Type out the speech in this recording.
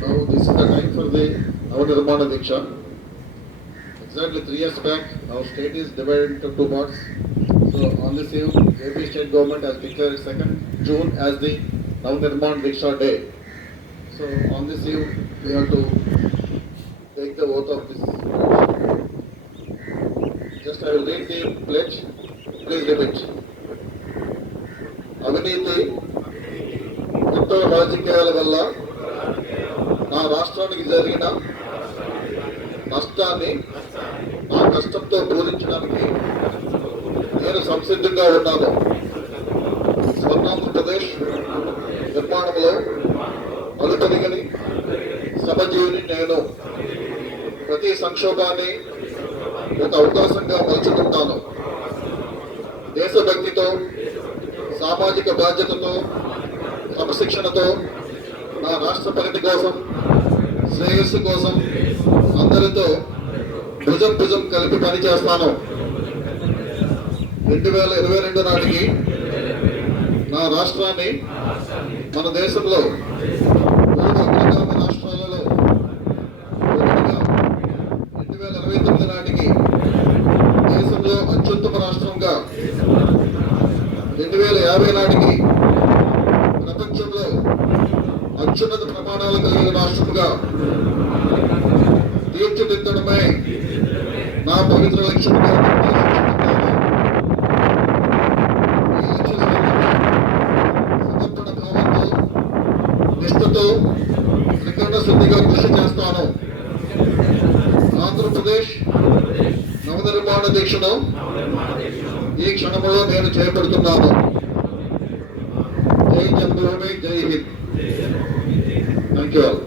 Now this is the time for the Navnirmana Diksha. Exactly 3 years back, our state is divided into 2 parts. So on this eve, AP state government has declared 2nd June as the Navnirmana Diksha day. So on this eve, we have to take the oath of this. Just I will read the pledge. Please repeat. అవినీతి కుట్ర రాజకీయాల వల్ల నా రాష్ట్రానికి జరిగిన నష్టాన్ని నా కష్టంతో పూరించడానికి నేను సంసిద్ధంగా ఉన్నాను. స్వర్ణాంధ్రప్రదేశ్ నిర్మాణంలో అలుపెరిగని శ్రమజీవిని నేను. ప్రతి సంక్షోభాన్ని ఒక అవకాశంగా మలుచుకుంటాను. దేశభక్తితో, సామాజిక బాధ్యతతో, క్రమశిక్షణతో నా రాష్ట్ర ప్రగతి కోసం, శ్రేయస్సు కోసం అందరితో భుజం భుజం కలిపి పనిచేస్తాను. 2022 నాటికి నా రాష్ట్రాన్ని మన దేశంలో 3 అగ్రగామి రాష్ట్రాలలో ఒకటిగా, 2029 నాటికి దేశంలో అత్యుత్తమ రాష్ట్రంగా, 2050 నాటికి ప్రపంచంలో అత్యున్నత ప్రమాణాలు కలిగిన రాష్ట్రంగా తీర్చిదిద్దడమే నా పవిత్ర లక్ష్యంగా సమర్పణ భావంతో, నిష్ఠతో, త్రికరణ శుద్ధిగా కృషి చేస్తాను. ఆంధ్రప్రదేశ్ నవనిర్మాణ దీక్షను ఈ క్షణంలో నేను చేపడుతున్నాను. జై జన్మభూమి, జై హింద్. Thank you all.